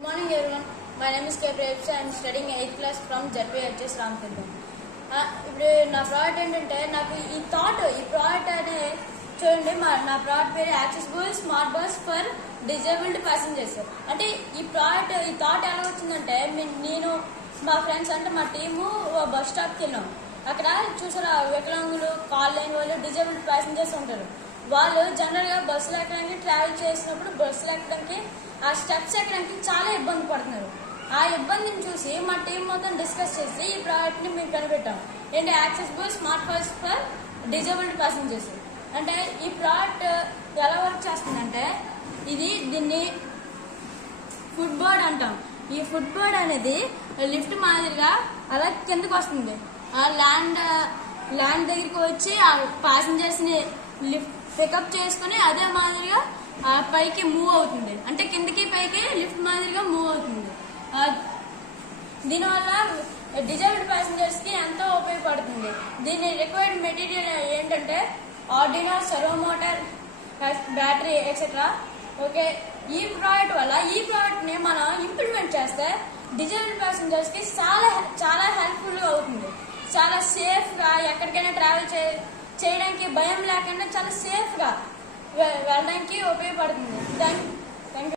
Good morning everyone. My name is K. Prabhu. I am studying 8th class from ZPHS Ramkirtan. ఇప్పుడు నా product ఏంటంటే నాకు ఈ product అనే చూడండి నా ప్రోడక్ట్ పేరు accessible smart bus for disabled passengers. అంటే ఈ థాట్ ఎలా వచ్చిందంటే నేను మా ఫ్రెండ్స్ అంటే మా టీము బస్ స్టాప్కి వెళ్ళాం. అక్కడ చూసారా వికలాంగులు కాల్ లేని వాళ్ళు డిజేబుల్డ్ ప్యాసింజర్స్ ఉంటారు. వాళ్ళు జనరల్గా బస్సులు ఎక్కడానికి ట్రావెల్ చేసినప్పుడు బస్సులు ఎక్కడానికి ఆ స్టెప్స్ ఎక్కడానికి చాలా ఇబ్బంది పడుతున్నారు. ఆ ఇబ్బందిని చూసి మా టీం మొత్తం డిస్కస్ చేసి ఈ ప్రోడక్ట్ని మేము కనిపెట్టాం. ఏంటి accessible smart bus for disabled passengers. అంటే ఈ ప్రోడక్ట్ ఎలా వర్క్ చేస్తుందంటే దీన్ని ఫుట్ బోర్డ్ అంటాం. ఈ ఫుట్ బోర్డ్ అనేది లిఫ్ట్ మాదిరిగా అలా కిందకు వస్తుంది. ల్యాండ్ దగ్గరికి వచ్చి ఆ ప్యాసింజర్స్ని లిఫ్ట్ పికప్ చేసుకుని అదే మాదిరిగా పైకి మూవ్ అవుతుంది. అంటే కిందకి పైకి లిఫ్ట్ మాదిరిగా మూవ్ అవుతుంది. దీనివల్ల డిజేబుల్డ్ ప్యాసింజర్స్ కి ఎంతో ఉపయోగపడుతుంది. దీని రిక్వైర్డ్ మెటీరియల్ ఏంటంటే Arduino, servo motor, battery etcetera. Okay, ఈ ప్రోడక్ట్ ని మనం ఇంప్లిమెంట్ చేస్తే డిజేబుల్డ్ ప్యాసింజర్స్ కి చాలా హెల్ప్ఫుల్ గా అవుతుంది. చాలా సేఫ్ గా ఎక్కడికైనా ట్రావెల్ చేయడానికి భయం లేకుండా చాలా సేఫ్ గా వెళ్ళడానికి ఉపయోగపడుతుంది.